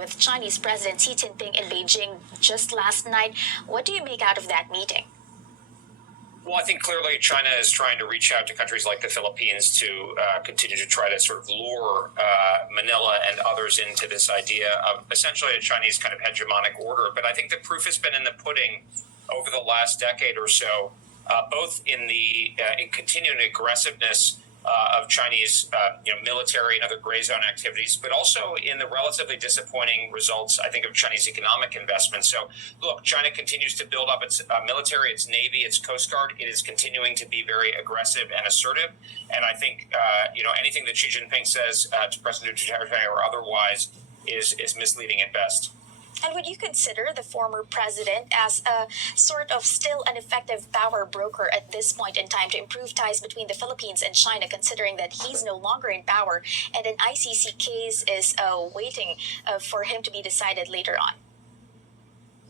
with Chinese President Xi Jinping in Beijing just last night. What do you make out of that meeting? Well, I think clearly China is trying to reach out to countries like the Philippines to continue to try to sort of lure Manila and others into this idea of essentially a Chinese kind of hegemonic order. But I think the proof has been in the pudding over the last decade or so, both in the in continuing aggressiveness of Chinese military and other gray zone activities, but also in the relatively disappointing results, I think, of Chinese economic investment. So, look, China continues to build up its military, its Navy, its Coast Guard. It is continuing to be very aggressive and assertive. And I think, anything that Xi Jinping says to President Duterte or otherwise is misleading at best. And would you consider the former president as a sort of still an effective power broker at this point in time to improve ties between the Philippines and China, considering that he's no longer in power and an ICC case is waiting for him to be decided later on?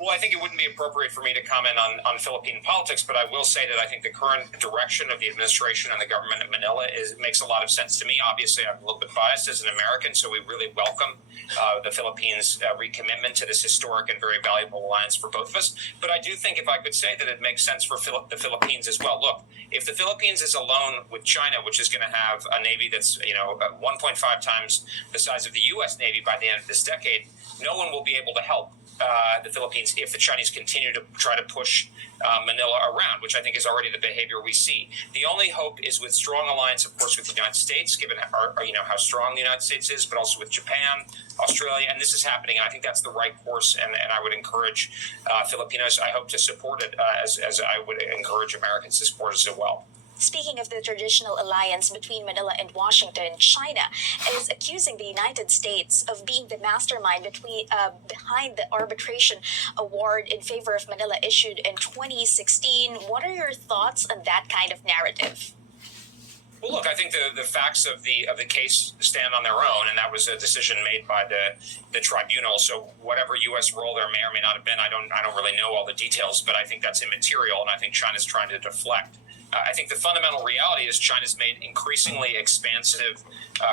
Well, I think it wouldn't be appropriate for me to comment on Philippine politics, but I will say that I think the current direction of the administration and the government of Manila makes a lot of sense to me. Obviously, I'm a little bit biased as an American, so we really welcome the Philippines' recommitment to this historic and very valuable alliance for both of us. But I do think, if I could say, that it makes sense for the Philippines as well. Look, if the Philippines is alone with China, which is going to have a Navy that's 1.5 times the size of the U.S. Navy by the end of this decade, no one will be able to help the Philippines if the Chinese continue to try to push Manila around, which I think is already the behavior we see. The only hope is with strong alliance, of course, with the United States, given how strong the United States is, but also with Japan, Australia, and this is happening. And I think that's the right course, and I would encourage Filipinos, I hope, to support it as I would encourage Americans to support it as well. Speaking of the traditional alliance between Manila and Washington, China is accusing the United States of being the mastermind behind the arbitration award in favor of Manila issued in 2016. What are your thoughts on that kind of narrative? Well, look, I think the facts of the case stand on their own, and that was a decision made by the tribunal. So whatever U.S. role there may or may not have been, I don't really know all the details, but I think that's immaterial, and I think China's trying to deflect. I think the fundamental reality is China's made increasingly expansive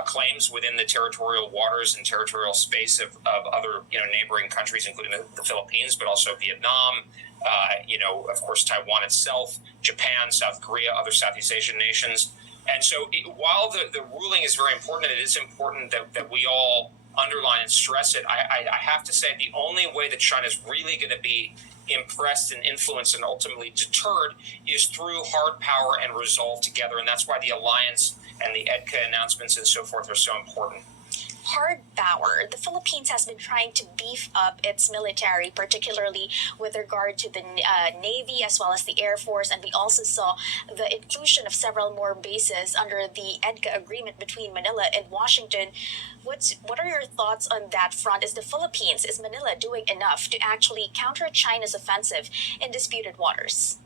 claims within the territorial waters and territorial space of other neighboring countries, including the Philippines, but also Vietnam, of course, Taiwan itself, Japan, South Korea, other Southeast Asian nations. And so while the ruling is very important, and it is important that we all underline and stress it, I have to say the only way that China's really going to be impressed and influenced and ultimately deterred is through hard power and resolve together. And that's why the alliance and the EDCA announcements and so forth are so important. Hard power. The Philippines has been trying to beef up its military, particularly with regard to the Navy as well as the Air Force, and we also saw the inclusion of several more bases under the EDCA agreement between Manila and Washington. What are your thoughts on that front? Is Manila doing enough to actually counter China's offensive in disputed waters?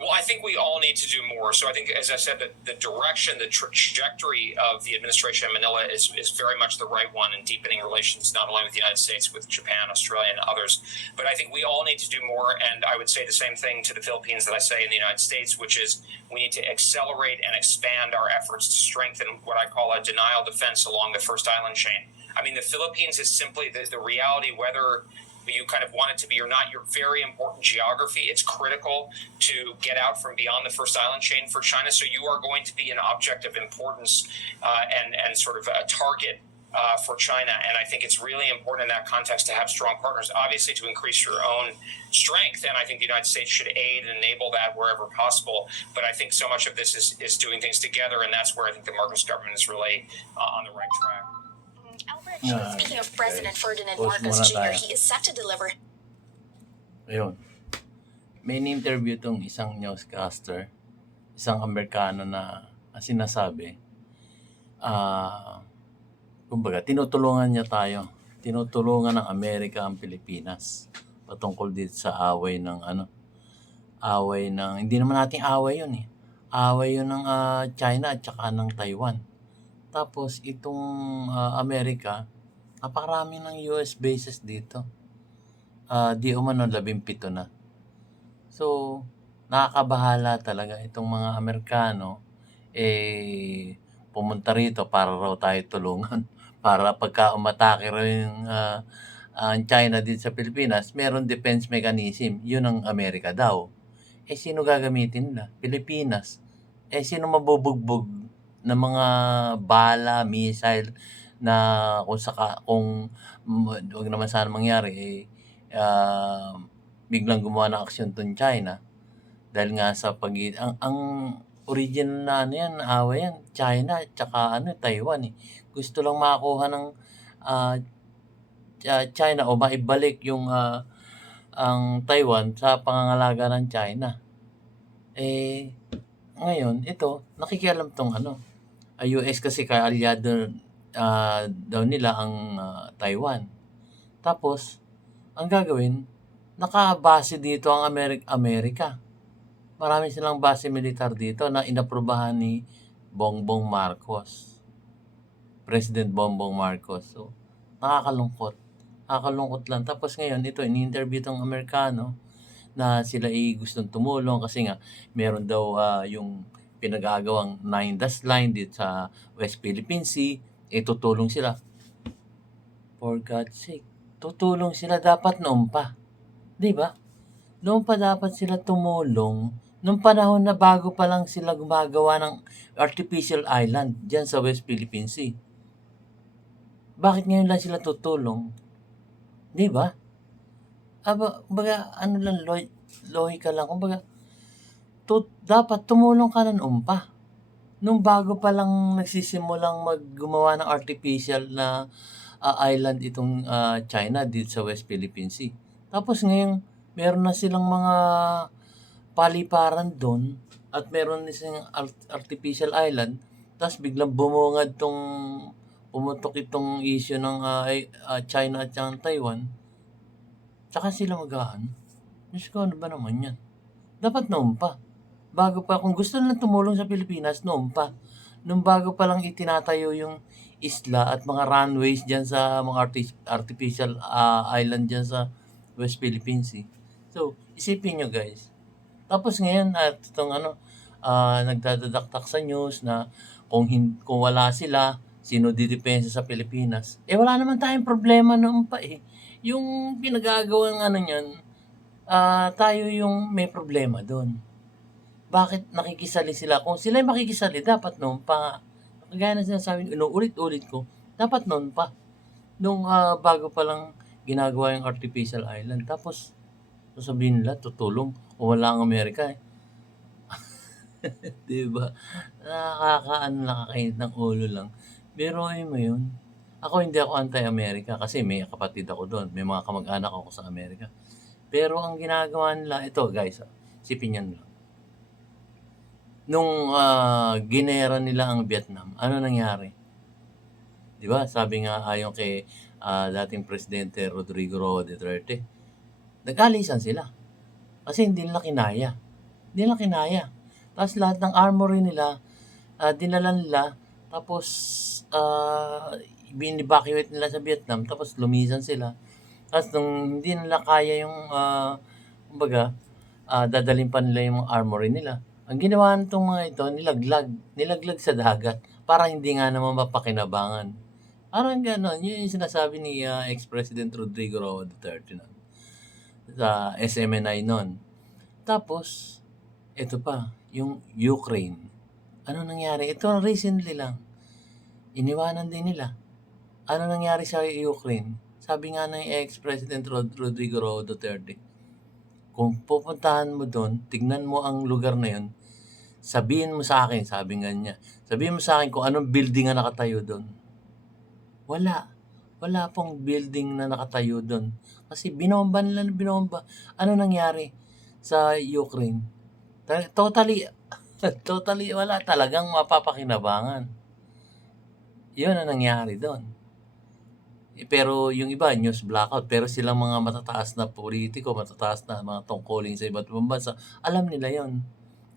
Well, I think we all need to do more. So I think, as I said, the direction, the trajectory of the administration in Manila is very much the right one in deepening relations, not only with the United States, with Japan, Australia, and others. But I think we all need to do more. And I would say the same thing to the Philippines that I say in the United States, which is we need to accelerate and expand our efforts to strengthen what I call a denial defense along the first island chain. I mean, the Philippines is simply the reality, whether you kind of want it to be or not, your very important geography. It's critical to get out from beyond the first island chain for China. So you are going to be an object of importance and sort of a target for China. And I think it's really important in that context to have strong partners, obviously to increase your own strength. And I think the United States should aid and enable that wherever possible. But I think so much of this is doing things together. And that's where I think the Marcos government is really on the right track. Albert, speaking of President Ferdinand Marcos Jr., he is set to deliver. Ayun. May interview tong isang newscaster, isang Amerikano na sinasabi, kumbaga, tinutulungan niya tayo. Tinutulungan ng Amerika ang Pilipinas patungkol dito sa away ng hindi naman nating away yun eh. Away yun ng China at saka ng Taiwan. Tapos itong Amerika, napakarami ng US bases dito. Di umano 17 na. So, nakakabahala talaga itong mga Amerikano pumunta rito para raw tayo tulungan. para pagka umatake raw yung ang China din sa Pilipinas, meron defense mechanism. Yun ang Amerika daw. Eh, sino gagamitin nila? Pilipinas. Eh, sino mabubugbog ng mga bala, missile na wag naman sana mangyari, biglang gumawa ng aksyon tong China dahil nga sa ang original na ano yan, away yan, China tsaka Taiwan eh. Gusto lang makakuha ng ah, China o maibalik yung ang Taiwan sa pangangalaga ng China. Eh, ngayon, ito, nakikialam tong US kasi kaalyado daw nila ang Taiwan. Tapos, ang gagawin, nakabase dito ang Amerika. Marami silang base militar dito na inaprubahan ni Bongbong Marcos. President Bongbong Marcos. So, nakakalungkot. Nakakalungkot lang. Tapos ngayon, ito, in-interview tong Amerikano na sila gustong tumulong kasi nga meron daw yung pinagagawang 9 dash line dito sa West Philippine Sea, tutulong sila. For God's sake, tutulong sila dapat noon pa. 'Di ba? Noon pa dapat sila tumulong nung panahon na bago pa lang sila gumagawa ng artificial island diyan sa West Philippine Sea. Bakit ngayon lang sila tutulong? 'Di ba? Kumbaga, lohika lang. Kumbaga, dapat tumulong ka na noon pa. Nung bago pa lang nagsisimulang gumawa ng artificial na island itong China dito sa West Philippine Sea. Tapos ngayon, meron na silang mga paliparan doon at meron na silang artificial island. Tapos biglang pumutok itong issue ng China at Taiwan. Tsaka sila Diyos ko, ano ba naman yan? Dapat noon pa. Kung gusto nilang tumulong sa Pilipinas, noon pa. Nung bago pa lang itinatayo yung isla at mga runways dyan sa mga artificial island dyan sa West Philippine Sea. So, isipin nyo guys. Tapos ngayon, itong nagdadadaktak sa news na kung wala sila, sino didepensa sa Pilipinas? Eh, wala naman tayong problema noon pa eh. Yung pinagagawang niyan, tayo yung may problema doon. Bakit nakikisali sila? Kung sila makikisali, dapat noon pa. Kagaya na sinasabi, inuulit-ulit ko, dapat noon pa. Nung bago pa lang ginagawa yung artificial island. Tapos, sasabihin nila, tutulong. Kung wala ang Amerika eh. Diba? Nakakainit ng ulo lang. Pero mo yun. Ako hindi ako anti-Amerika kasi may kapatid ako doon. May mga kamag-anak ako sa Amerika. Pero ang ginagawa nila, ito guys, sipin yan lang. Nung ginera nila ang Vietnam, ano nangyari? Di ba? Sabi nga ayon kay dating Presidente Rodrigo Duterte, nag-alisan sila. Kasi hindi nila kinaya. Tapos lahat ng armory nila, dinala nila, tapos bin-evacuate nila sa Vietnam, tapos lumisan sila. Tapos nung hindi nila kaya yung, kumbaga, dadalhin pa nila yung armory nila. Ang ginawa nitong mga ito, nilaglag sa dagat para hindi nga naman mapakinabangan. Parang gano'n, yun yung sinasabi ni ex-President Rodrigo Duterte nun, sa SMNI nun. Tapos, ito pa, yung Ukraine. Ano nangyari? Ito recently lang. Iniwanan din nila. Ano nangyari sa Ukraine? Sabi nga ng ex-President Rodrigo Duterte, kung pupuntahan mo doon, tignan mo ang lugar na yun, sabihin mo sa akin, sabi nga niya, sabihin mo sa akin kung anong building na nakatayo doon. Wala pong building na nakatayo doon. Kasi binomba nila. Ano nangyari sa Ukraine? Totally wala talagang mapapakinabangan. Yun ang nangyari doon. Pero yung iba, news blackout. Pero silang mga matataas na politiko, matataas na mga tungkulin sa iba't ibang bansa, alam nila yon.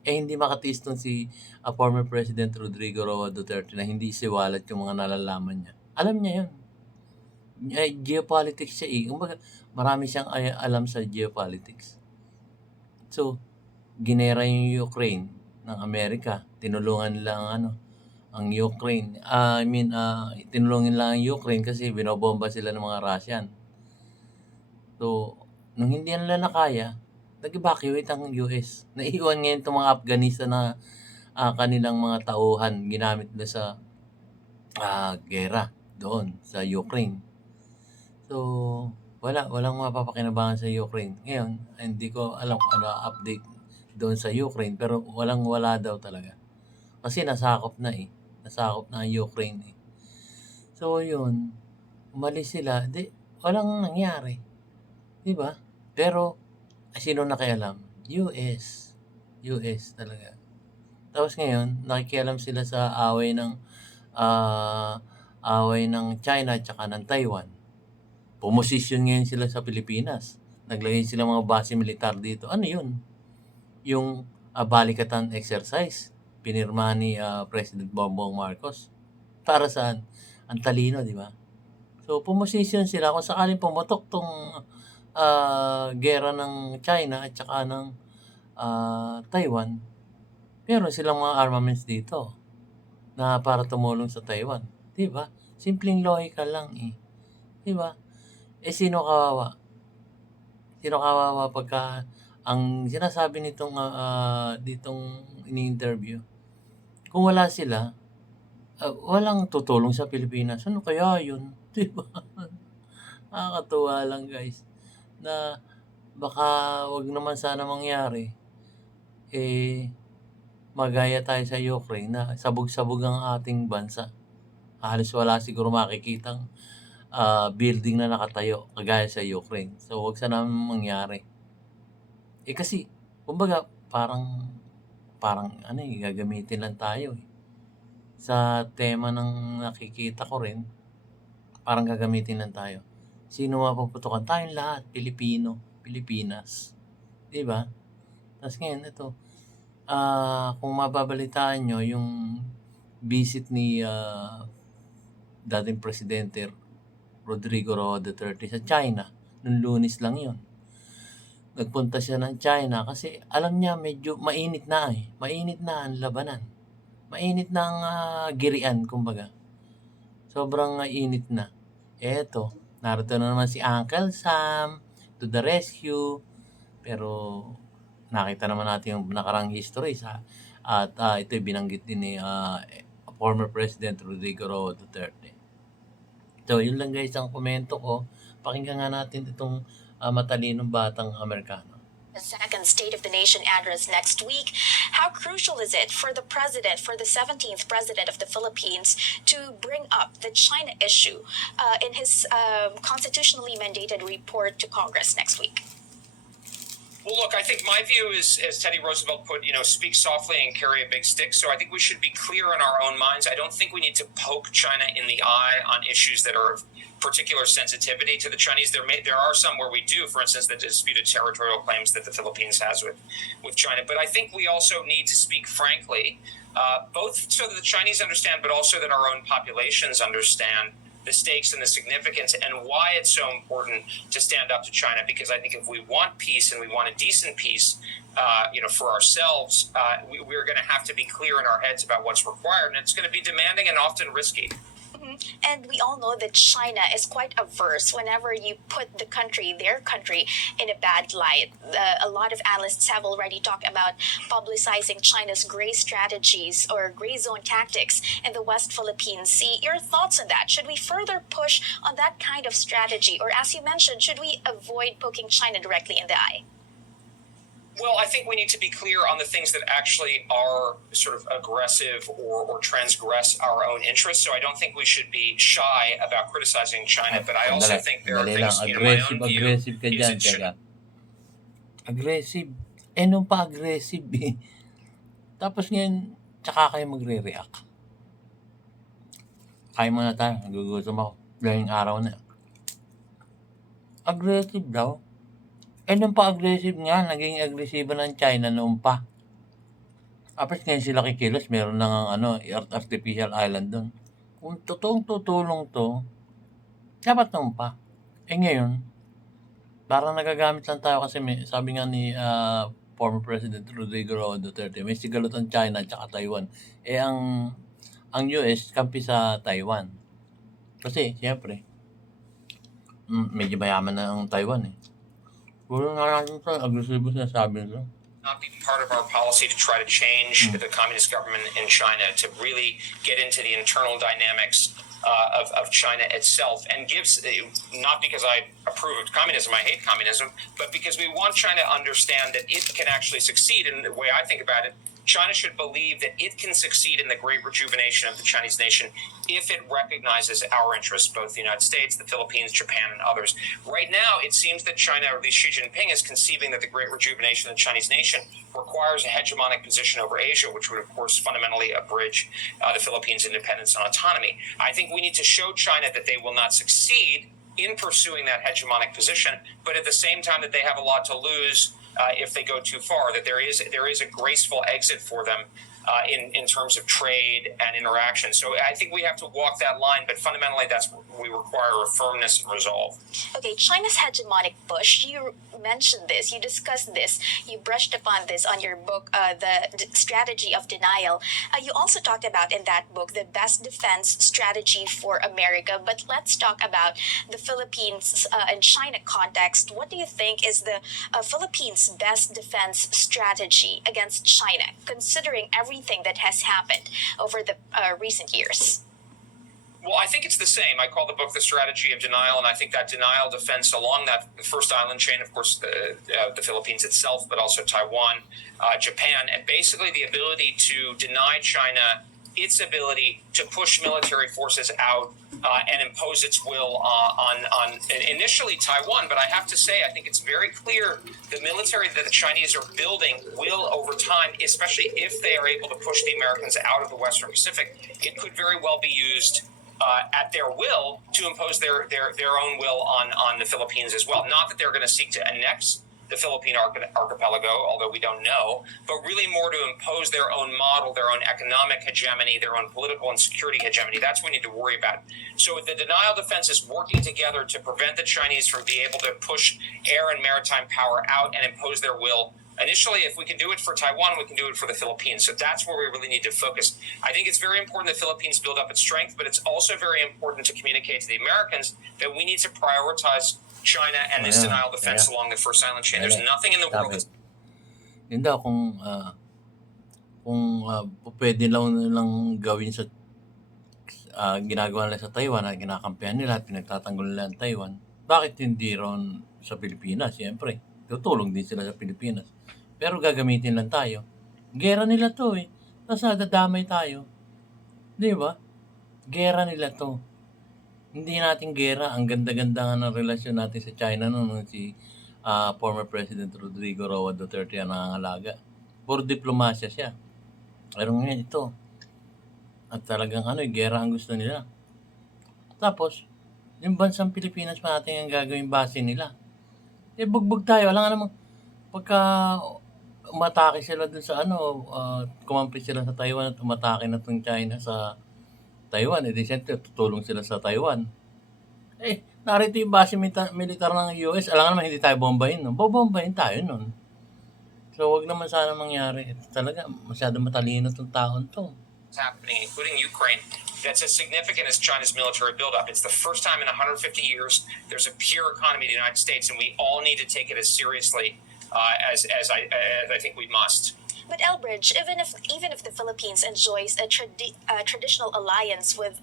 Hindi makatiis nun si former President Rodrigo Duterte na hindi siwalat yung mga nalalaman niya. Alam niya yun. Geopolitics siya eh. Kumbaga, marami siyang alam sa geopolitics. So, ginera yung Ukraine ng Amerika. Tinulungan nila ang ang Ukraine. Tinulungan lang ang Ukraine kasi binobomba sila ng mga Russian. So, nung hindi nila nakaya, nag-evacuate ang US. Naiwan ngayon itong mga Afghanistan na kanilang mga tauhan ginamit na sa gera doon sa Ukraine. So, walang mapapakinabangan sa Ukraine. Ngayon, hindi ko alam kung ano update doon sa Ukraine, pero wala daw talaga. Kasi nasakop na ang Ukraine eh. So, yun, umalis sila, walang nangyari. Diba? Pero, sino nakialam? US talaga. Tapos ngayon, nakikialam sila sa away ng China at saka ng Taiwan. Pumosisyon ngayon sila sa Pilipinas. Naglagay sila mga base militar dito. Ano yun? Yung balikatan exercise. Pinirma ni President Bongbong Marcos. Para saan? Ang talino, di ba? So, pumosisyon sila kung sakaling pumotok tong gera ng China at saka ng Taiwan. Meron silang mga armaments dito na para tumulong sa Taiwan. Di ba? Simpleng logical lang eh. Di ba? Sino kawawa? Sino kawawa pagka ang sinasabi nitong ditong ini-interview, kung wala sila, walang tutulong sa Pilipinas. Ano kaya yun? Di ba? Nakakatuwa lang guys na baka wag naman sana mangyari magaya tayo sa Ukraine na sabog-sabog ang ating bansa. Halos wala siguro makikitang building na nakatayo kagaya sa Ukraine. So wag sana mangyari. Kasi kumbaga parang gagamitin lang tayo eh. Sa tema ng nakikita ko rin, parang gagamitin lang tayo. Sino mapuputukan? Tayong lahat, Pilipino, Pilipinas. 'Di ba? Tapos ngayon ito, kung mababalitaan nyo yung visit ni dating Presidente Rodrigo Duterte sa China, nung Lunes lang yun. Nagpunta siya ng China kasi alam niya medyo mainit na Mainit na ang labanan. Mainit na ang girian, kumbaga. Sobrang init na. Eto, narito na naman si Uncle Sam to the rescue. Pero nakita naman natin yung nakarang history at ito binanggit din ni former President Rodrigo Duterte. So, yun lang guys ang komento ko. Pakinggan nga natin itong matalinong batang Amerikano. The second State of the Nation address next week. How crucial is it for the president, for the 17th president of the Philippines, to bring up the China issue in his constitutionally mandated report to Congress next week? Well, look, I think my view is, as Teddy Roosevelt put, speak softly and carry a big stick. So I think we should be clear in our own minds. I don't think we need to poke China in the eye on issues that are of particular sensitivity to the Chinese. There are some where we do, for instance, the disputed territorial claims that the Philippines has with China. But I think we also need to speak frankly, both so that the Chinese understand, but also that our own populations understand the stakes and the significance and why it's so important to stand up to China. Because I think if we want peace and we want a decent peace, for ourselves, we're going to have to be clear in our heads about what's required, and it's going to be demanding and often risky. And we all know that China is quite averse whenever you put their country, in a bad light. A lot of analysts have already talked about publicizing China's gray strategies or gray zone tactics in the West Philippine Sea. Your thoughts on that? Should we further push on that kind of strategy? Or as you mentioned, should we avoid poking China directly in the eye? Well, I think we need to be clear on the things that actually are sort of aggressive or transgress our own interests. So I don't think we should be shy about criticizing China. But I also think there are things, my own view Aggressive ka is dyan, it should. Aggressive. Nung pa-aggressive eh. Tapos ngayon, tsaka kayo magre-react. Kaya muna tayo, nagugutom ako. Galing araw na. Aggressive daw. Nung pa-aggressive nga, naging agresibo ng China noon pa. Tapos ngayon sila kikilos, meron na artificial island doon. Kung totoong tutulong to, dapat noon pa. Ngayon, parang nagagamit lang tayo kasi sabi nga ni former President Rodrigo Duterte, may sigalot ang China at saka Taiwan. ang US kampi sa Taiwan. Kasi siyempre, medyo mayaman na ang Taiwan eh. Puro nga natin ito, agresibo sinasabi nito. Not be part of our policy to try to change the communist government in China, to really get into the internal dynamics of China itself, and gives, not because I approve of communism, I hate communism, but because we want China to understand that it can actually succeed. And the way I think about it, China should believe that it can succeed in the great rejuvenation of the Chinese nation if it recognizes our interests, both the United States, the Philippines, Japan, and others. Right now, it seems that China, or at least Xi Jinping, is conceiving that the great rejuvenation of the Chinese nation requires a hegemonic position over Asia, which would, of course, fundamentally abridge the Philippines' independence and autonomy. I think we need to show China that they will not succeed in pursuing that hegemonic position, but at the same time that they have a lot to lose if they go too far, that there is a graceful exit for them in terms of trade and interaction. So I think we have to walk that line, but fundamentally that's what we require, a firmness and resolve. Okay, China's hegemonic push, you mentioned this, you discussed this, you brushed upon this on your book, The Strategy of Denial. You also talked about in that book the best defense strategy for America, but let's talk about the Philippines and China context. What do you think is the Philippines' best defense strategy against China, considering everything that has happened over the recent years? Well, I think it's the same. I call the book The Strategy of Denial, and I think that denial defense along that first island chain, of course, the Philippines itself, but also Taiwan, Japan, and basically the ability to deny China its ability to push military forces out and impose its will on initially Taiwan. But I have to say, I think it's very clear the military that the Chinese are building will, over time, especially if they are able to push the Americans out of the Western Pacific, it could very well be used at their will to impose their own will on the Philippines as well. Not that they're going to seek to annex the Philippine archipelago, although we don't know, but really more to impose their own model, their own economic hegemony, their own political and security hegemony. That's what we need to worry about. So the denial defense is working together to prevent the Chinese from being able to push air and maritime power out and impose their will. Initially, if we can do it for Taiwan, we can do it for the Philippines. So that's where we really need to focus. I think it's very important the Philippines build up its strength, but it's also very important to communicate to the Americans that we need to prioritize China and this denial defense along the first island chain. There's nothing in the world that's... Yun daw kung pwede lang gawin sa ginagawa nila sa Taiwan at kinakampihan nila at pinagtatanggol nila ang Taiwan, bakit hindi ron sa Pilipinas? Siyempre, tutulong din sila sa Pilipinas. Pero gagamitin lang tayo. Gera nila to eh. Tapos nadadamay tayo. Di ba? Gera nila to. Hindi natin gera. Ang ganda-ganda nga ng relasyon natin sa China noon si former President Rodrigo Roa Duterte ang nangangalaga. Puro diplomasya siya. Pero ngayon ito. At talagang gera ang gusto nila. Tapos, yung bansang Pilipinas pa natin ang gagawin base nila. Bugbog tayo. Alam nga naman, pagka umatake sila dun sa kumampi sila sa Taiwan at umatake na itong China sa Taiwan, siyempre tutulong sila sa Taiwan. Narito yung base militar ng US, alam naman hindi tayo bombahin, no? Bobombahin tayo nun. So, wag naman sana mangyari. Ito talaga, masyado matalino itong taon to. Happening, including Ukraine, that's as significant as China's military buildup. It's the first time in 150 years there's a pure economy in the United States, and we all need to take it as seriously as I think we must. But Elbridge, even if the Philippines enjoys a traditional alliance with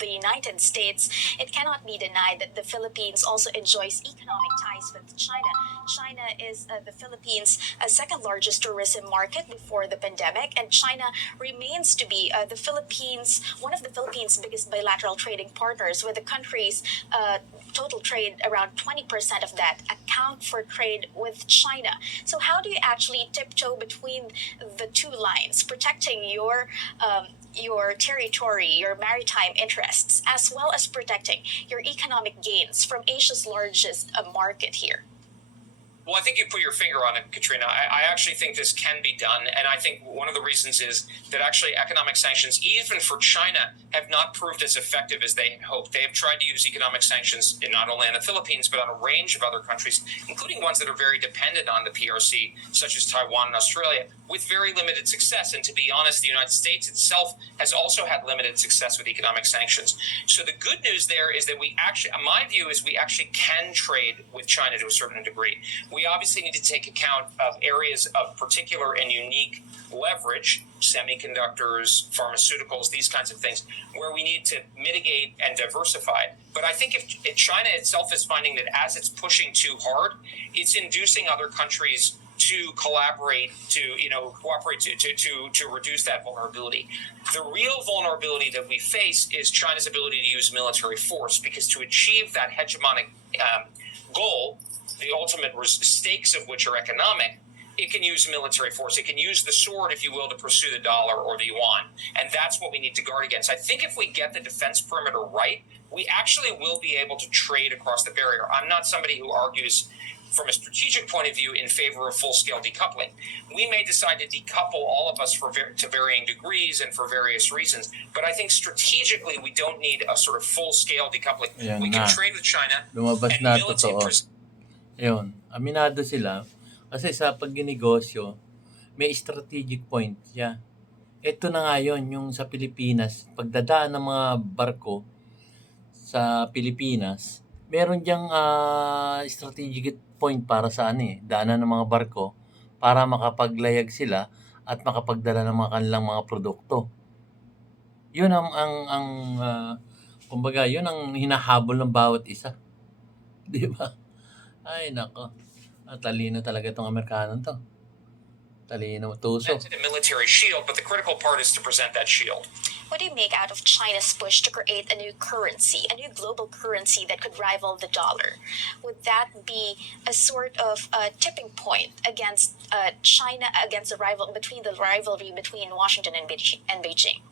the United States, it cannot be denied that the Philippines also enjoys economic ties with China. China is the Philippines' second largest tourism market before the pandemic, and China remains to be one of the Philippines' biggest bilateral trading partners, with the country's total trade, around 20% of that account for trade with China. So how do you actually tiptoe between the two lines, protecting your territory, your maritime interests, as well as protecting your economic gains from Asia's largest market here? Well, I think you put your finger on it, Katrina. I actually think this can be done. And I think one of the reasons is that actually economic sanctions, even for China, have not proved as effective as they had hoped. They have tried to use economic sanctions not only on the Philippines, but on a range of other countries, including ones that are very dependent on the PRC, such as Taiwan and Australia, with very limited success. And to be honest, the United States itself has also had limited success with economic sanctions. So the good news there is that we actually, my view is we actually can trade with China to a certain degree. We obviously need to take account of areas of particular and unique leverage, semiconductors, pharmaceuticals, these kinds of things, where we need to mitigate and diversify. But I think if China itself is finding that as it's pushing too hard, it's inducing other countries to collaborate, to cooperate, to reduce that vulnerability. The real vulnerability that we face is China's ability to use military force, because to achieve that hegemonic goal, the ultimate stakes of which are economic, it can use military force. It can use the sword, if you will, to pursue the dollar or the yuan. And that's what we need to guard against. I think if we get the defense perimeter right, we actually will be able to trade across the barrier. I'm not somebody who argues from a strategic point of view in favor of full-scale decoupling. We may decide to decouple all of us to varying degrees and for various reasons, but I think strategically we don't need a sort of full-scale decoupling. Ayan We can na. trade with China Lumabas and na military totoo. Ayun, aminado sila. Kasi sa pagginegosyo, may strategic point siya. Ito na nga yun, yung sa Pilipinas, pagdadaan ng mga barko sa Pilipinas, meron diyang strategic point para sa daanan ng mga barko para makapaglayag sila at makapagdala ng mga kanilang mga produkto. Yun kumbaga, yun ang hinahabol ng bawat isa. Di ba? Ay, nako. Talino talaga itong Amerikanong to. Talino, tuso. a military shield, but the critical part is to present that shield. What do you make out of China's push to create a new currency, a new global currency that could rival the dollar? Would that be a sort of tipping point against China, against the rivalry between Washington and Beijing?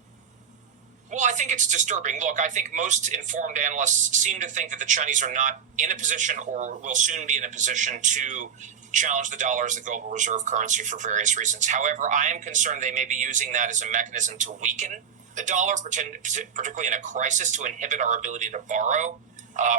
Well, I think it's disturbing. Look, I think most informed analysts seem to think that the Chinese are not in a position or will soon be in a position to challenge the dollar as the global reserve currency for various reasons. However, I am concerned they may be using that as a mechanism to weaken the dollar, particularly in a crisis, to inhibit our ability to borrow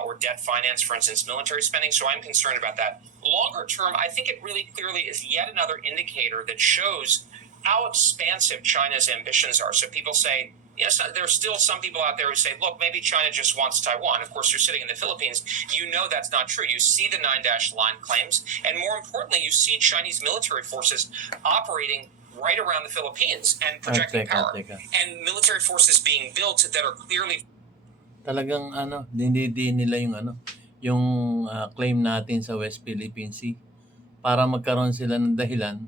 or debt finance, for instance, military spending. So I'm concerned about that. Longer term, I think it really clearly is yet another indicator that shows how expansive China's ambitions are. So people say, yes, there's still some people out there who say, look, maybe China just wants Taiwan. Of course, you're sitting in the Philippines. You know that's not true. You see the 9-dash line claims. And more importantly, you see Chinese military forces operating right around the Philippines and projecting power. And military forces being built that are clearly... Talagang hindi nila yung claim natin sa West Philippine Sea para magkaroon sila ng dahilan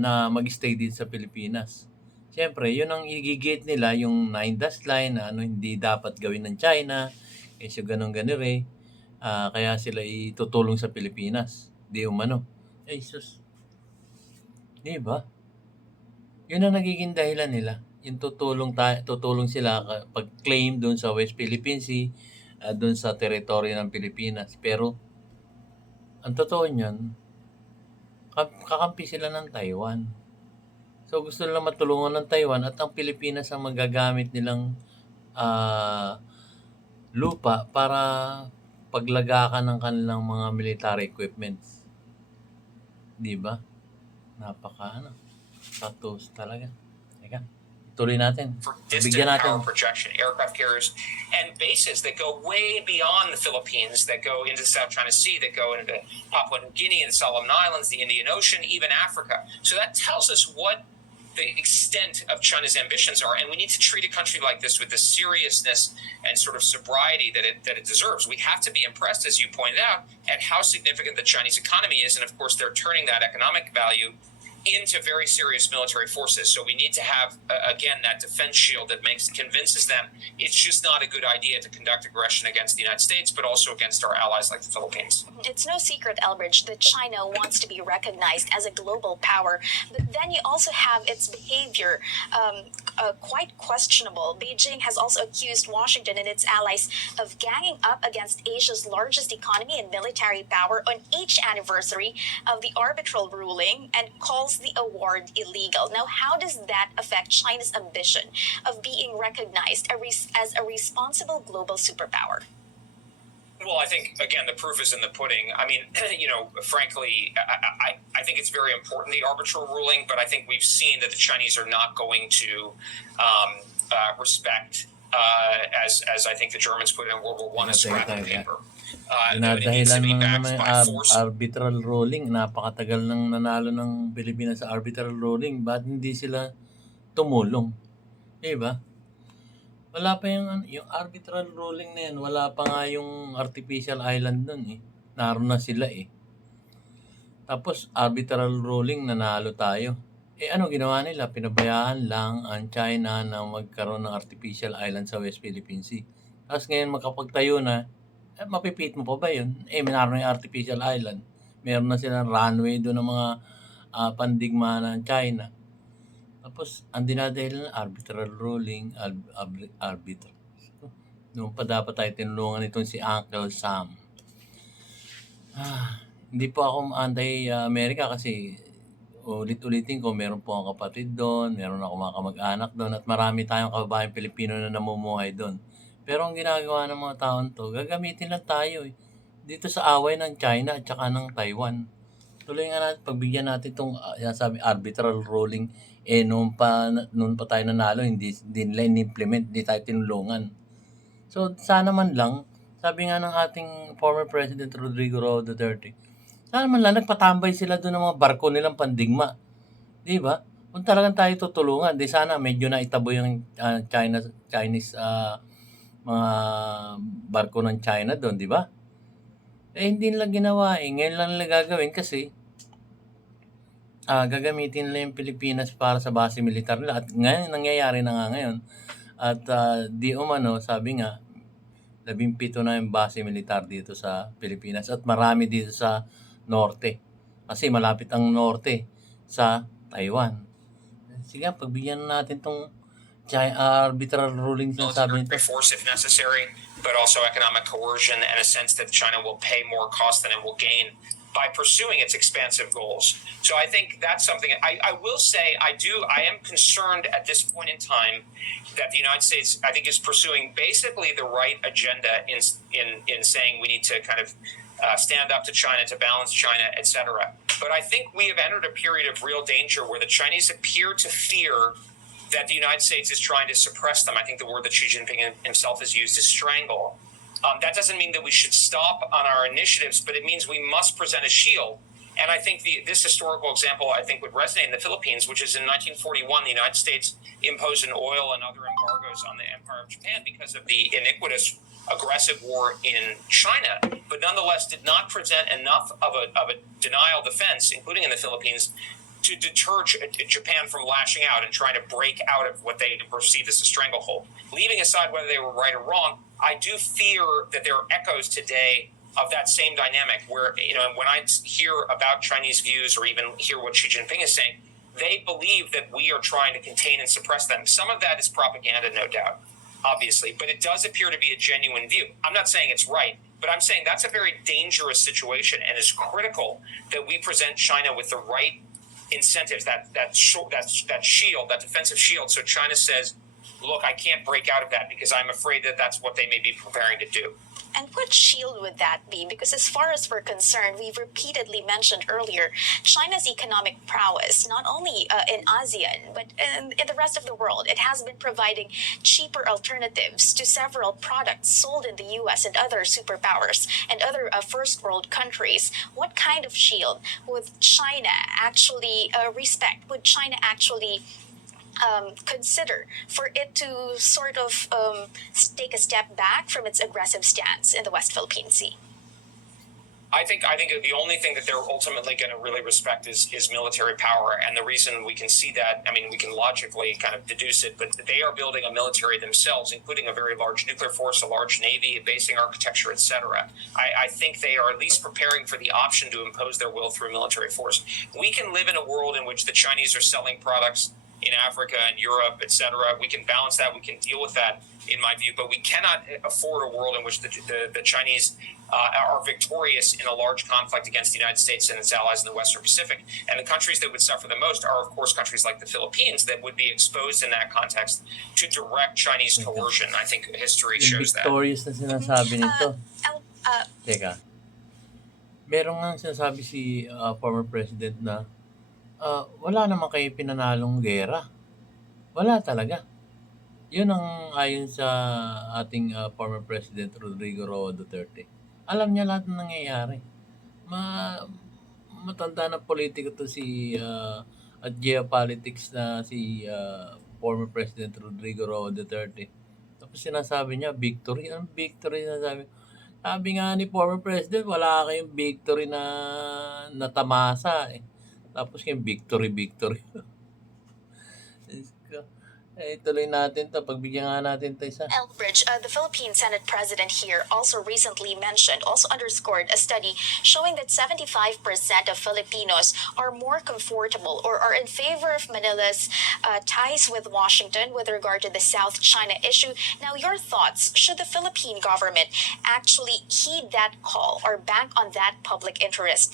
na mag-stay din sa Pilipinas. Siyempre, yun ang igigate nila, yung 9-dash line na hindi dapat gawin ng China, so ganun-ganire, kaya sila itutulong sa Pilipinas. Di umano. Ay, sus. Di ba? Yun ang nagiging dahilan nila. Yung tutulong sila pag-claim doon sa West Philippine Sea, doon sa teritoryo ng Pilipinas. Pero, ang totoo niyan, kakampi sila ng Taiwan. So gusto nila matulungan ng Taiwan at ang Pilipinas ang magagamit nilang lupa para paglagakan ng kanilang mga military equipments. Di ba? Patos talaga. Teka, tuloy natin. For distant power projection, aircraft carriers, and bases that go way beyond the Philippines, that go into the South China Sea, that go into Papua New Guinea and Solomon Islands, the Indian Ocean, even Africa. So that tells us what the extent of China's ambitions are, and we need to treat a country like this with the seriousness and sort of sobriety that it deserves. We have to be impressed, as you pointed out, at how significant the Chinese economy is, and of course they're turning that economic value into very serious military forces. So we need to have, again, that defense shield that convinces them it's just not a good idea to conduct aggression against the United States, but also against our allies like the Philippines. It's no secret, Elbridge, that China wants to be recognized as a global power, but then you also have its behavior quite questionable. Beijing has also accused Washington and its allies of ganging up against Asia's largest economy and military power on each anniversary of the arbitral ruling and calls the award illegal. Now, how does that affect China's ambition of being recognized as a responsible global superpower? Well, I think, again, the proof is in the pudding. I mean, frankly, I think it's very important, the arbitral ruling, but I think we've seen that the Chinese are not going to respect, as I think the Germans put it in World War I, a scrap of paper. It needs to Dinadahilan be mo na backed naman yung by force. arbitral ruling. Napakatagal nang nanalo ng Pilipinas sa arbitral ruling. Ba't hindi sila tumulong? Diba? Wala pa yung arbitral ruling na yan. Wala pa nga yung artificial island nun eh. Naroon na sila eh. Tapos arbitral ruling, nanalo tayo. Eh ano ginawa nila? Pinabayaan lang ang China na magkaroon ng artificial island sa West Philippine Sea. Tapos ngayon makapagtayo na, mapipit mo pa ba yun? Eh, meron na yung artificial island. Meron na silang runway doon ng mga pandigma ng China. Tapos, ang dinadahil na arbitral ruling, arbitral. Noon pa dapat tayo tinulungan itong si Uncle Sam. Hindi po ako anti-America kasi ulit-ulitin ko, meron po akong kapatid doon, meron ako mga kamag-anak doon, at marami tayong kababayan Pilipino na namumuhay doon. Pero ang ginagawa ng mga taon to, gagamitin lang tayo dito sa away ng China at saka ng Taiwan. Tuloy nga natin, pagbigyan natin itong sabi, arbitral ruling, noon pa tayo nanalo, hindi nila in-implement, hindi tayo tinulungan. So, sana man lang, sabi nga ng ating former President Rodrigo Duterte, sana man lang nagpatambay sila doon ng mga barko nilang pandigma. Di ba? Kung talagang tayo tutulungan, di sana medyo na itabo yung Chinese mga barko ng China doon, di ba? Eh, hindi nila ginawa eh. Ngayon lang nila gagawin kasi gagamitin nila yung Pilipinas para sa base militar nila. At ngayon, nangyayari na nga ngayon. At di umano, sabi nga, 17 na yung base militar dito sa Pilipinas. At marami dito sa norte. Kasi malapit ang norte sa Taiwan. Sige, pagbigyan natin tong arbitral ruling na sabi nito. Force if necessary, but also economic coercion and a sense that China will pay more cost than it will gain by pursuing its expansive goals. So I think that's something I will say I am concerned at this point in time that the United States, I think, is pursuing basically the right agenda in saying we need to kind of stand up to China, to balance China, etc. But I think we have entered a period of real danger where the Chinese appear to fear that the United States is trying to suppress them. I think the word that Xi Jinping himself has used is strangle. That doesn't mean that we should stop on our initiatives, but it means we must present a shield. And I think this historical example, I think, would resonate in the Philippines, which is in 1941, the United States imposed an oil and other embargoes on the Empire of Japan because of the iniquitous aggressive war in China, but nonetheless did not present enough of a denial defense, including in the Philippines, to deter Japan from lashing out and trying to break out of what they perceived as a stranglehold. Leaving aside whether they were right or wrong, I do fear that there are echoes today of that same dynamic where, when I hear about Chinese views or even hear what Xi Jinping is saying, they believe that we are trying to contain and suppress them. Some of that is propaganda, no doubt, obviously, but it does appear to be a genuine view. I'm not saying it's right, but I'm saying that's a very dangerous situation, and it's critical that we present China with the right incentives, that shield, that defensive shield. So China says, look, I can't break out of that because I'm afraid that that's what they may be preparing to do. And what shield would that be? Because as far as we're concerned, we've repeatedly mentioned earlier China's economic prowess, not only in ASEAN, but in the rest of the world. It has been providing cheaper alternatives to several products sold in the U.S. and other superpowers and other first world countries. What kind of shield would China actually respect? Would China actually consider for it to sort of take a step back from its aggressive stance in the West Philippine Sea? I think the only thing that they're ultimately going to really respect is military power, and the reason we can see that, I mean, we can logically kind of deduce it, but they are building a military themselves, including a very large nuclear force, a large navy, a basing architecture, etc. I think they are at least preparing for the option to impose their will through military force. We can live in a world in which the Chinese are selling products in Africa and Europe, etc. We can balance that. We can deal with that, in my view, but we cannot afford a world in which the Chinese are victorious in a large conflict against the United States and its allies in the Western Pacific. And the countries that would suffer the most are, of course, countries like the Philippines that would be exposed in that context to direct Chinese coercion. I think history Yung shows that. victorious na sinasabi nito. Uh, Teka, meron nga sinasabi si former president na wala naman kayo pinanalong gera. Wala talaga. Yun ang ayon sa ating former president Rodrigo Roa Duterte. Alam niya lahat ng nangyayari. Matanda na politiko to si at geopolitics na si former president Rodrigo Roa Duterte. Tapos sinasabi niya victory. Anong victory sinasabi? Sabi nga ni former president, wala kayong victory na natamasa eh. Tapos yung victory. Diyos ko. Tuloy natin to. Pagbigyan nga natin to isa. Elbridge, the Philippine Senate president here also recently mentioned, also underscored a study showing that 75% of Filipinos are more comfortable or are in favor of Manila's ties with Washington with regard to the South China issue. Now, your thoughts, should the Philippine government actually heed that call or bank on that public interest,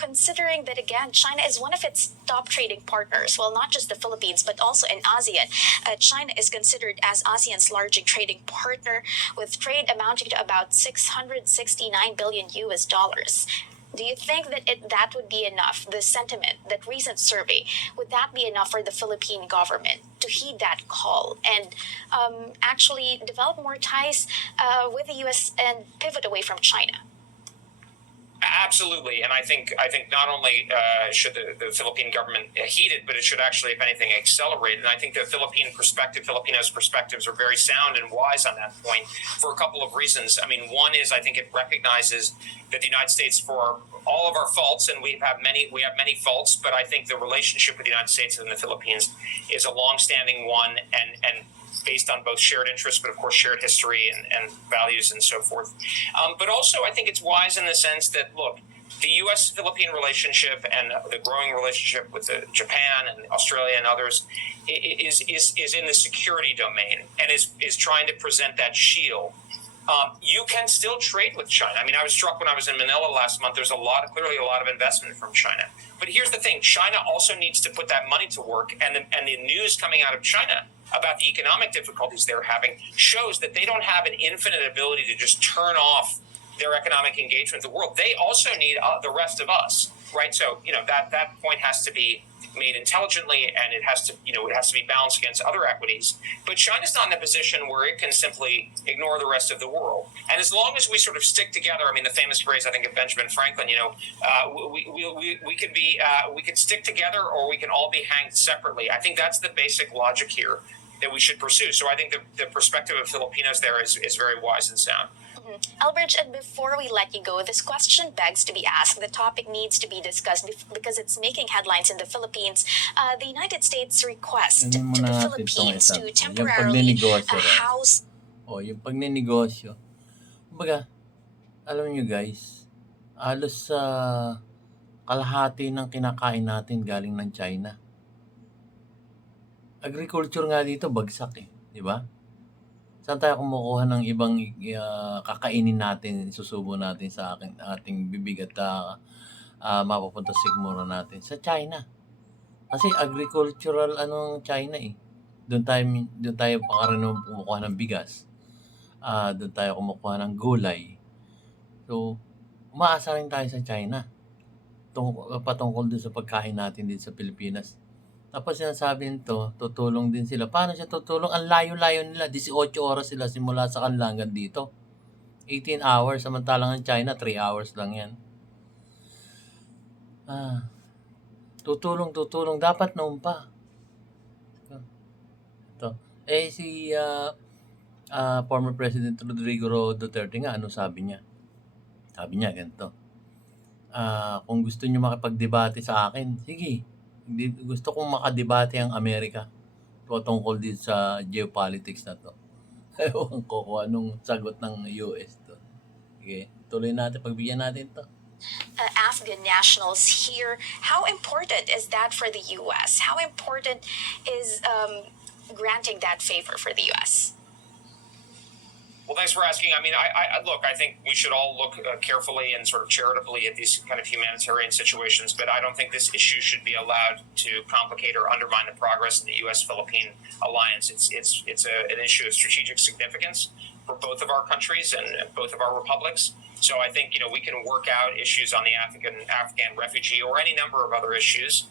considering that, again, China is one of its top trading partners, well, not just the Philippines, but also in ASEAN. China is considered as ASEAN's largest trading partner, with trade amounting to about 669 billion US dollars. Do you think that that would be enough, the sentiment, that recent survey, would that be enough for the Philippine government to heed that call and actually develop more ties with the US and pivot away from China? Absolutely, and I think not only should the Philippine government heed it, but it should actually, if anything, accelerate. And I think the Filipinos' perspectives are very sound and wise on that point for a couple of reasons. I mean, one is I think it recognizes that the United States, for all of our faults, and we have many faults, but I think the relationship with the United States and the Philippines is a long-standing one, and based on both shared interests, but of course shared history and values and so forth. But also, I think it's wise in the sense that, look, the U.S.-Philippine relationship and the growing relationship with Japan and Australia and others is in the security domain and is trying to present that shield. You can still trade with China. I mean, I was struck when I was in Manila last month. There's clearly a lot of investment from China. But here's the thing: China also needs to put that money to work, and the news coming out of China about the economic difficulties they're having shows that they don't have an infinite ability to just turn off their economic engagement with the world. They also need the rest of us, right? So that point has to be made intelligently, and it has to be balanced against other equities. But China's not in a position where it can simply ignore the rest of the world. And as long as we sort of stick together, I mean, the famous phrase I think of Benjamin Franklin, we can stick together, or we can all be hanged separately. I think that's the basic logic here that we should pursue. So I think the perspective of Filipinos there is very wise and sound. Elbridge, and before we let you go, this question begs to be asked. The topic needs to be discussed because it's making headlines in the Philippines. The United States request to the Philippines to temporarily house... yung pagninegosyo. Kumbaga, alam nyo guys, halos sa kalahati ng kinakain natin galing ng China. Agriculture nga dito bagsak eh, di ba? Saan tayo kumukuha ng ibang kakainin natin, susubo natin sa ating bibig at mapapunta sigmura natin? Sa China. Kasi agricultural China eh. Doon tayo pangkaraniwang kumukuha ng bigas. Doon tayo kumukuha ng gulay. So, umaasa rin tayo sa China. Patungkol din sa pagkain natin din sa Pilipinas. Tapos sinasabi nito, tutulong din sila. Paano siya tutulong? Ang layo-layo nila. 18 oras sila simula sa kanila hanggang dito. 18 hours. Samantalang ang China, 3 hours lang yan. Tutulong. Dapat noon pa. Ito. Si former President Rodrigo Duterte nga, ano sabi niya? Sabi niya ganito. Kung gusto niyo makipagdebate sa akin, sige. Hindi, gusto kong makadebate ang Amerika tungkol din sa geopolitics na to. Ewan ko kung anong sagot ng US to. Sige, tuloy natin, pagbigyan natin to. Afghan nationals here. How important is that for the U.S.? How important is granting that favor for the U.S.? Well, thanks for asking. I mean, I look. I think we should all look carefully and sort of charitably at these kind of humanitarian situations. But I don't think this issue should be allowed to complicate or undermine the progress in the U.S.-Philippine alliance. It's an issue of strategic significance for both of our countries and both of our republics. So I think we can work out issues on the Afghan refugee or any number of other issues,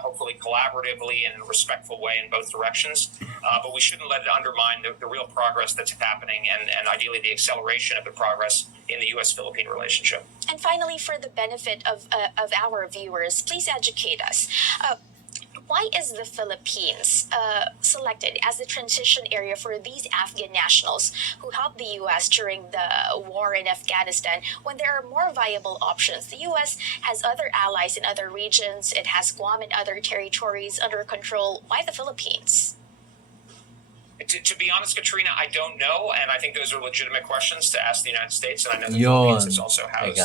hopefully collaboratively and in a respectful way in both directions. But we shouldn't let it undermine the real progress that's happening and ideally the acceleration of the progress in the U.S.-Philippine relationship. And finally, for the benefit of our viewers, please educate us. Why is the Philippines selected as the transition area for these Afghan nationals who helped the U.S. during the war in Afghanistan when there are more viable options? The U.S. has other allies in other regions. It has Guam and other territories under control. Why the Philippines? To be honest, Katrina, I don't know, and I think those are legitimate questions to ask the United States, and I know the Philippines has also housed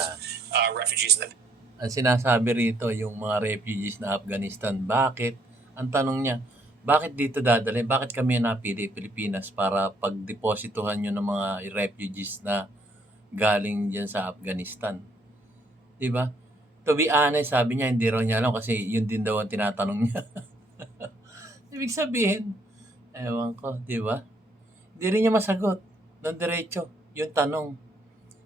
refugees in the Ang sinasabi rito, yung mga refugees na Afghanistan, bakit? Ang tanong niya, bakit dito dadalhin? Bakit kami napili, Pilipinas, para pagdepositohan nyo ng mga refugees na galing dyan sa Afghanistan? Diba? To be honest, sabi niya, hindi raw niya alam kasi yun din daw ang tinatanong niya. Ibig sabihin, ewan ko, diba? Hindi rin niya masagot ng diretso yung tanong.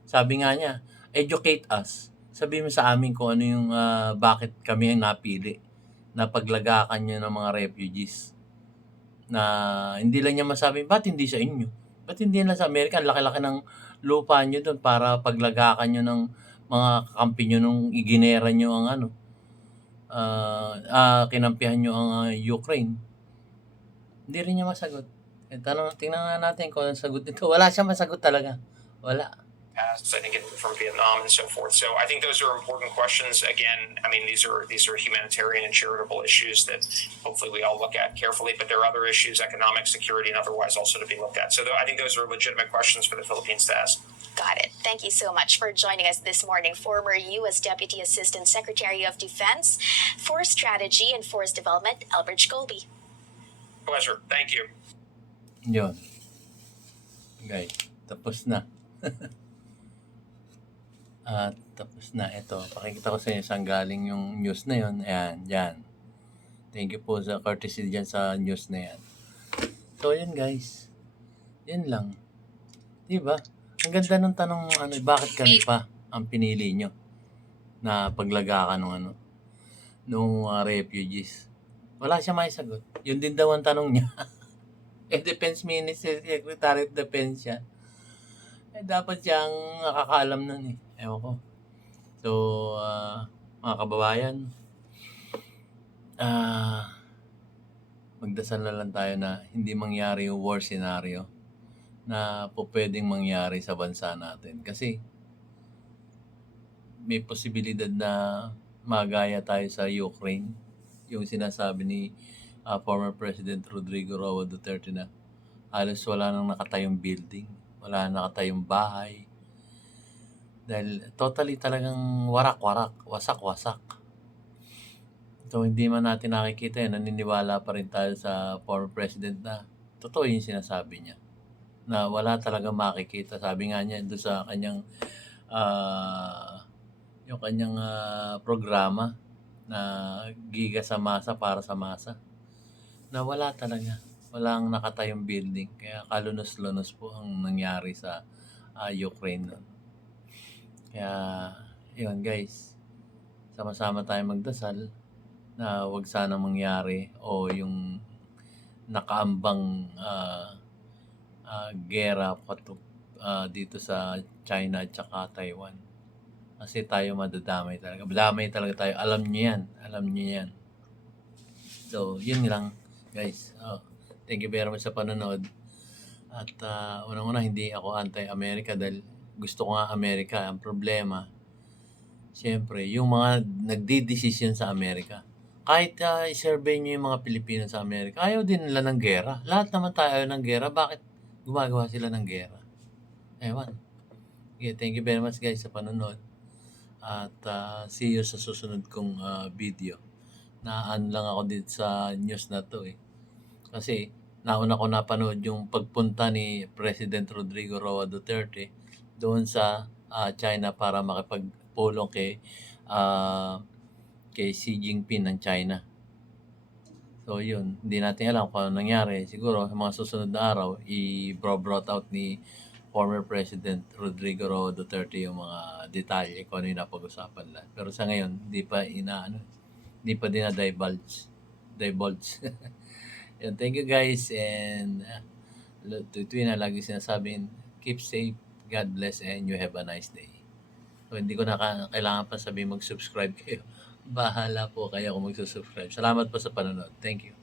Sabi nga niya, educate us. Sabi mo sa amin kung ano yung bakit kami ang napili na paglagakan nyo ng mga refugees. Na hindi lang niya masabi, ba't hindi sa inyo? Ba't hindi lang sa Amerika? Ang laki-laki ng lupa nyo doon para paglagakan nyo ng mga kakampi nyo nung iginera nyo ang kinampihan nyo ang Ukraine. Hindi rin niya masagot. Tingnan nga natin kung anong sagot nito. Wala siyang masagot talaga. Wala. Past, I think from Vietnam and so forth. So I think those are important questions. Again, I mean these are humanitarian and charitable issues that hopefully we all look at carefully. But there are other issues, economic security, and otherwise also to be looked at. So I think those are legitimate questions for the Philippines to ask. Got it. Thank you so much for joining us this morning, former U.S. Deputy Assistant Secretary of Defense for Strategy and Force Development, Elbridge Colby. Pleasure. Thank you. Yun. Guys, tapos na. Tapos na. Ito, pakikita ko sa inyo saan galing yung news na yun. Ayan, dyan. Thank you po sa courtesy dyan sa news na yan. So, yun guys. Yun lang. Diba? Ang ganda ng tanong, bakit kami pa ang pinili nyo na paglagakan ng nung refugees. Wala siya may sagot. Yun din daw ang tanong niya. Defense Minister, Secretary of Defense siya. Dapat siyang nakakaalam nun eh. Ewan ko. So, mga kababayan, magdasal na lang tayo na hindi mangyari yung war scenario na po pwedeng mangyari sa bansa natin. Kasi, may posibilidad na magaya tayo sa Ukraine. Yung sinasabi ni former President Rodrigo Roa Duterte na halos wala nang nakatayong building, wala nang nakatayong bahay. Dahil totally talagang warak-warak, wasak-wasak. So hindi man natin nakikita yun, naniniwala pa rin tayo sa former president na totoo yung sinasabi niya. Na wala talaga makikita. Sabi nga niya doon sa kanyang yung kanyang programa na giga sa masa para sa masa. Na wala talaga. Walang nakatayong building. Kaya kalunos-lunos po ang nangyari sa Ukraine nun. Kaya, yun guys. Sama-sama tayong magdasal na wag sana mangyari o yung nakaambang gera dito sa China at saka Taiwan. Kasi tayo madadamay talaga. Damay talaga tayo. Alam niyo yan. Alam niyo yan. So, yun lang guys. Thank you very much sa panonood. At unang-una, hindi ako anti-America dahil gusto ko nga Amerika. Ang problema, siyempre yung mga nagdedesisyon sa Amerika. Kahit, i-survey niyo yung mga Pilipino sa Amerika, ayaw din nila ng giyera. Lahat naman tayo ayaw ng giyera, bakit gumagawa sila ng giyera? Ewan. Okay, thank you very much guys sa panonood at, see you sa susunod kong, video. Naano lang ako dito sa news na 'to, eh, kasi nauna ko napanood yung pagpunta ni President Rodrigo Roa Duterte doon sa, China para makipagpulong kay Xi Jinping ng China. So yun, hindi natin alam kung anong nangyari. Siguro sa mga susunod na araw brought out ni former President Rodrigo Roa Duterte yung mga detalye kung ano yung napag-usapan nila. Pero sa ngayon, hindi pa divulge. Yun, thank you guys and, tuwing na lagi sinasabing, keep safe, God bless, and you have a nice day. So, hindi ko kailangan pa sabihin mag-subscribe kayo. Bahala po kayo kung magsusubscribe. Salamat po sa panonood. Thank you.